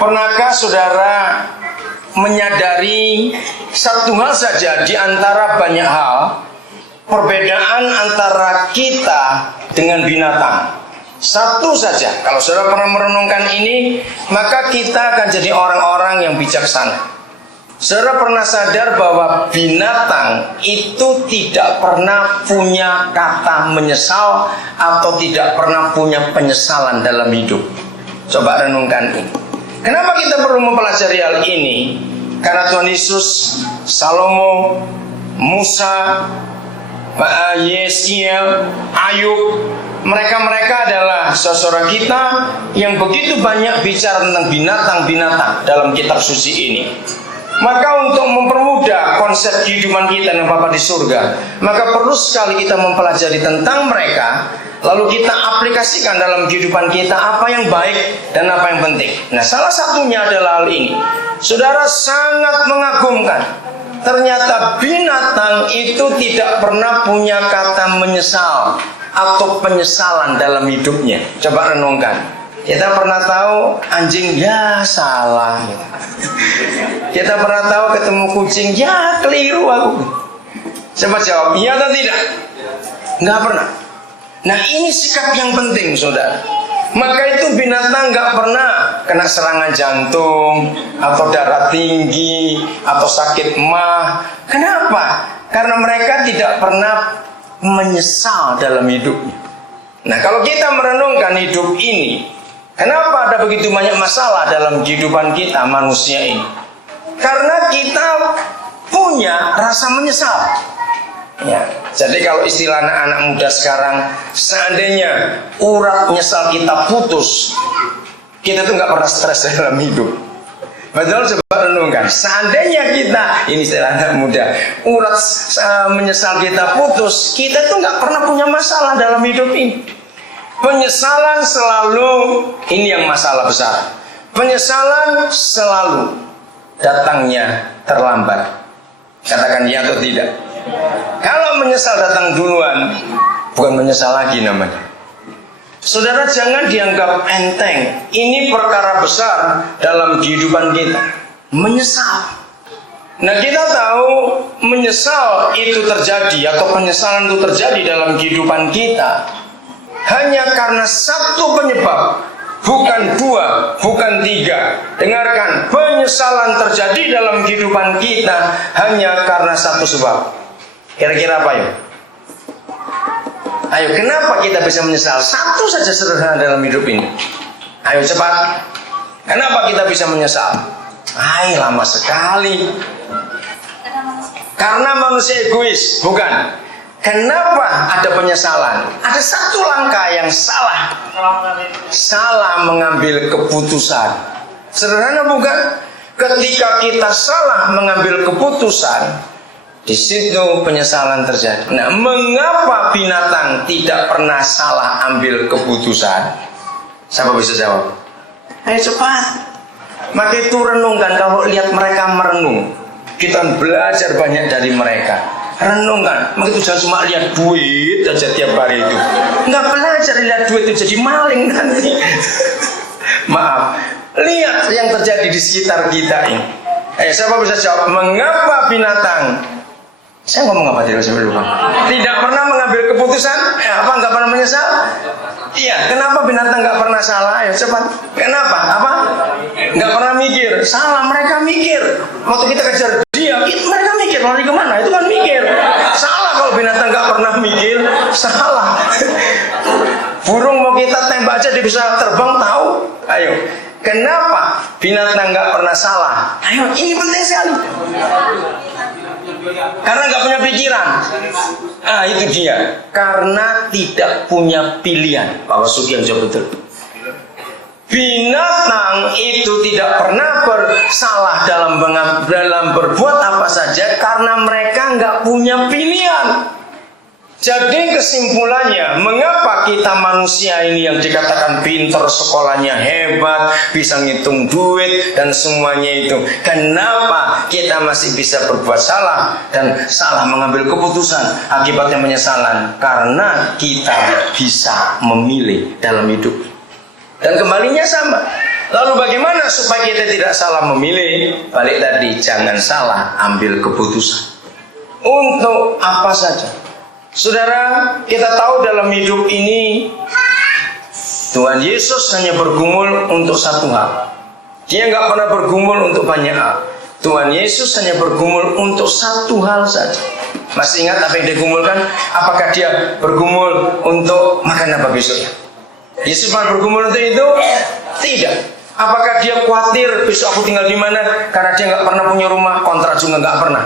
Pernahkah saudara menyadari satu hal saja di antara banyak hal, perbedaan antara kita dengan binatang? Satu saja, kalau saudara pernah merenungkan ini, maka kita akan jadi orang-orang yang bijaksana. Saudara pernah sadar bahwa binatang itu tidak pernah punya kata menyesal atau tidak pernah punya penyesalan dalam hidup? Coba renungkan ini. Kenapa kita perlu mempelajari hal ini? Karena Tuhan Yesus, Salomo, Musa, Yesiel, Ayub, mereka adalah saudara kita yang begitu banyak bicara tentang binatang-binatang dalam kitab suci ini. Maka untuk mempermudah konsep kehidupan kita dengan Bapa di surga, maka perlu sekali kita mempelajari tentang mereka, lalu kita aplikasikan dalam kehidupan kita apa yang baik dan apa yang penting. Nah, salah satunya adalah hal ini. Saudara sangat mengagumkan. Ternyata binatang itu tidak pernah punya kata menyesal atau penyesalan dalam hidupnya. Coba renungkan. Kita pernah tahu anjing, ya salah. Kita pernah tahu ketemu kucing, ya keliru aku. Coba jawab, iya atau tidak? Nggak pernah. Nah, ini sikap yang penting, saudara. Maka itu binatang nggak pernah kena serangan jantung atau darah tinggi atau sakit emah. Kenapa? Karena mereka tidak pernah menyesal dalam hidupnya. Nah, kalau kita merenungkan hidup ini, kenapa ada begitu banyak masalah dalam kehidupan kita manusia ini? Karena kita punya rasa menyesal. Ya, jadi kalau istilah anak-anak muda sekarang, seandainya urat nyesal kita putus, kita tuh nggak pernah stres dalam hidup. Betul, coba renungkan. Seandainya kita, ini istilah anak muda, urat menyesal kita putus, kita tuh nggak pernah punya masalah dalam hidup ini. Penyesalan selalu, ini yang masalah besar. Penyesalan selalu datangnya terlambat. Katakan ya atau tidak. Kalau menyesal datang duluan, bukan menyesal lagi namanya. Saudara, jangan dianggap enteng. Ini perkara besar dalam kehidupan kita. Menyesal. Nah, kita tahu menyesal itu terjadi atau penyesalan itu terjadi dalam kehidupan kita hanya karena satu penyebab, bukan dua, bukan tiga. Dengarkan, penyesalan terjadi dalam kehidupan kita hanya karena satu sebab. Kira-kira apa ya? Ayo, kenapa kita bisa menyesal? Satu saja sederhana dalam hidup ini. Ayo cepat. Kenapa kita bisa menyesal? Lama sekali. Karena manusia egois, bukan? Kenapa ada penyesalan? Ada satu langkah yang salah. Salah mengambil keputusan. Sederhana bukan? Ketika kita salah mengambil keputusan, di situ penyesalan terjadi. Nah, mengapa binatang tidak pernah salah ambil keputusan? Siapa bisa jawab? Ayo cepat. Maka itu renungkan. Kalau lihat mereka merenung, kita belajar banyak dari mereka. Renungkan. Maka itu jangan cuma lihat duit aja tiap hari itu. Nggak belajar lihat duit itu jadi maling nanti. Maaf. Lihat yang terjadi di sekitar kita ini. Siapa bisa jawab? Mengapa binatang? Saya ngomong apa tidak sampai lupa. Tidak pernah mengambil keputusan. Apa nggak pernah menyesal? Iya. Kenapa binatang nggak pernah salah? Ayo cepat. Kenapa? Apa? Nggak pernah mikir. Salah. Mereka mikir. Waktu kita kejar dia, mereka mikir lari kemana? Itu kan mikir. Salah kalau binatang nggak pernah mikir. Salah. Burung mau kita tembak aja dia bisa terbang, tahu? Ayo. Kenapa binatang nggak pernah salah? Ayo, ini penting sekali. Karena nggak punya pikiran. Itu dia. Karena tidak punya pilihan. Pak Wasuki yang jawab betul. Binatang itu tidak pernah bersalah dalam berbuat apa saja karena mereka nggak punya pilihan. Jadi kesimpulannya, mengapa kita manusia ini yang dikatakan pintar, sekolahnya hebat, bisa ngitung duit dan semuanya itu, kenapa kita masih bisa berbuat salah dan salah mengambil keputusan, akibatnya penyesalan? Karena kita bisa memilih dalam hidup. Dan kembalinya sama. Lalu bagaimana supaya kita tidak salah memilih? Balik tadi, jangan salah ambil keputusan. Untuk apa saja. Saudara, kita tahu dalam hidup ini Tuhan Yesus hanya bergumul untuk satu hal. Dia nggak pernah bergumul untuk banyak hal. Tuhan Yesus hanya bergumul untuk satu hal saja. Masih ingat apa yang dia gumulkan? Apakah dia bergumul untuk makan apa besoknya? Yesus pernah bergumul untuk itu? Tidak. Apakah dia khawatir besok aku tinggal di mana? Karena dia nggak pernah punya rumah, kontrak juga nggak pernah.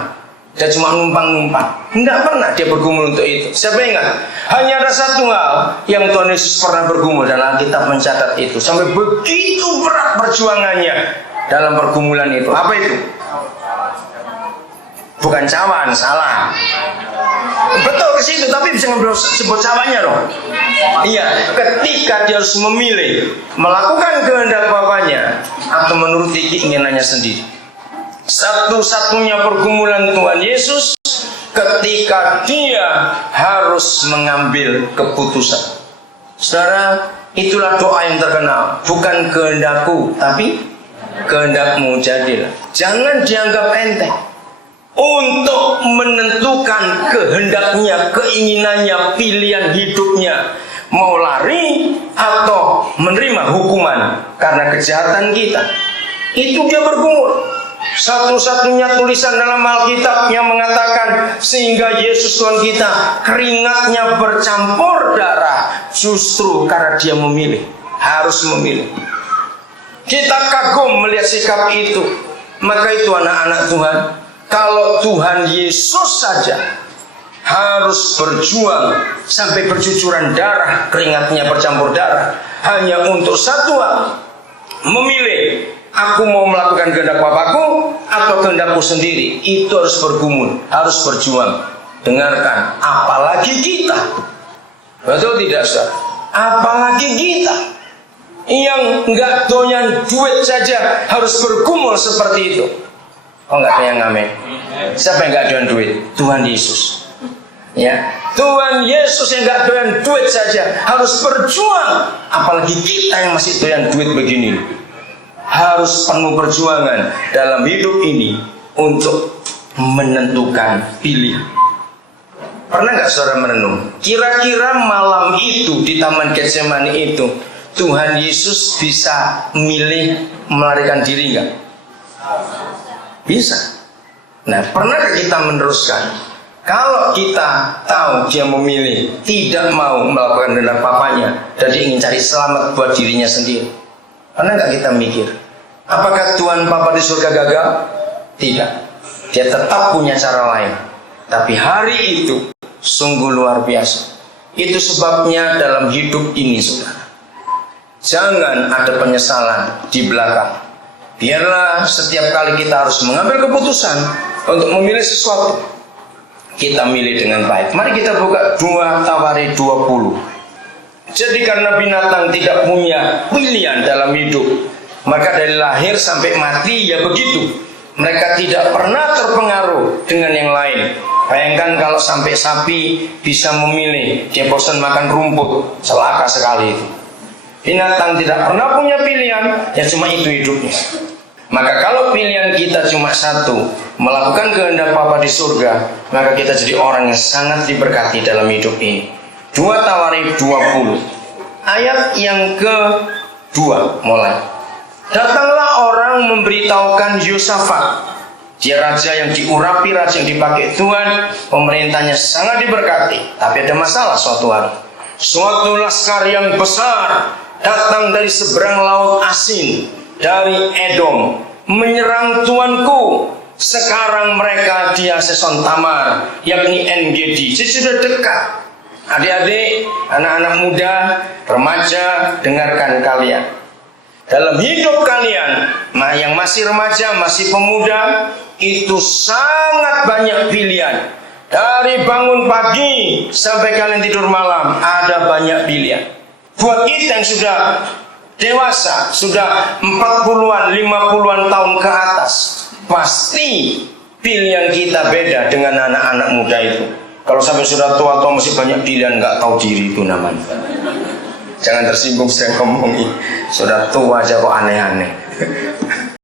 Dia cuma numpang-numpang. Nggak pernah dia bergumul untuk itu. Siapa ingat? Hanya ada satu hal yang Tuhan Yesus pernah bergumul, dan Alkitab mencatat itu. Sampai begitu berat perjuangannya dalam pergumulan itu. Apa itu? Bukan cawan, salah. Betul ke situ, tapi bisa ngambil sebut cawannya dong. Iya, ketika dia harus memilih melakukan kehendak Bapaknya atau menuruti keinginannya sendiri. Satu-satunya pergumulan Tuhan Yesus ketika dia harus mengambil keputusan. Saudara, itulah doa yang terkenal. Bukan kehendakku, tapi kehendakmu jadilah. Jangan dianggap enteng. Untuk menentukan kehendaknya, keinginannya, pilihan hidupnya, mau lari atau menerima hukuman karena kejahatan kita, itu dia bergumul. Satu-satunya tulisan dalam Alkitab yang mengatakan sehingga Yesus Tuhan kita keringatnya bercampur darah, justru karena dia memilih, harus memilih. Kita kagum melihat sikap itu. Maka itu anak-anak Tuhan, kalau Tuhan Yesus saja harus berjuang sampai bercucuran darah, keringatnya bercampur darah, hanya untuk satu hal, memilih, aku mau melakukan kehendak Bapakku atau kehendakku sendiri. Itu harus bergumul, harus berjuang. Dengarkan, apalagi kita, betul tidak, saudara? Apalagi kita yang nggak doyan duit saja harus bergumul seperti itu. Oh, nggak ada yang ngamen. Siapa yang nggak doyan duit? Tuhan Yesus. Ya, Tuhan Yesus yang nggak doyan duit saja harus berjuang. Apalagi kita yang masih doyan duit begini, harus penuh perjuangan dalam hidup ini untuk menentukan pilihan. Pernah nggak saudara merenung? Kira-kira malam itu di Taman Getsemani itu Tuhan Yesus bisa milih melarikan diri nggak? Bisa. Nah, pernahkah kita meneruskan? Kalau kita tahu dia memilih tidak mau melakukan kehendak Bapaknya dan dia ingin cari selamat buat dirinya sendiri, pernah nggak kita mikir? Apakah Tuhan Bapa di surga gagal? Tidak. Dia tetap punya cara lain. Tapi hari itu sungguh luar biasa. Itu sebabnya dalam hidup ini, saudara, jangan ada penyesalan di belakang. Biarlah setiap kali kita harus mengambil keputusan untuk memilih sesuatu, kita milih dengan baik. Mari kita buka 2 Tawarik 20. Jadi karena binatang tidak punya pilihan dalam hidup, maka dari lahir sampai mati ya begitu. Mereka tidak pernah terpengaruh dengan yang lain. Bayangkan kalau sampai sapi bisa memilih, dia bosan makan rumput, celaka sekali itu. Binatang tidak pernah punya pilihan, ya cuma itu hidupnya. Maka kalau pilihan kita cuma satu, melakukan kehendak Bapa di surga, maka kita jadi orang yang sangat diberkati dalam hidup ini. 2 Tawarik 20 ayat yang ke-2 mulai. Datanglah orang memberitahukan Yosafat, dia raja yang diurapi, raja yang dipakai Tuhan, pemerintahnya sangat diberkati. Tapi ada masalah suatu hari. Suatu laskar yang besar datang dari seberang laut Asin, dari Edom, menyerang tuanku. Sekarang mereka di Hazeson Tamar, yakni En-Gedi. Jadi sudah dekat. Adik-adik, anak-anak muda, remaja, dengarkan kalian. Dalam hidup kalian, yang masih remaja, masih pemuda, itu sangat banyak pilihan. Dari bangun pagi sampai kalian tidur malam, ada banyak pilihan. Buat kita yang sudah dewasa, sudah 40-an, 50-an tahun ke atas, pasti pilihan kita beda dengan anak-anak muda itu. Kalau sampai sudah tua-tua masih banyak pilihan, nggak tahu diri itu namanya. Jangan tersinggung saya ngomong ini. Sudah tua aja kok aneh-aneh.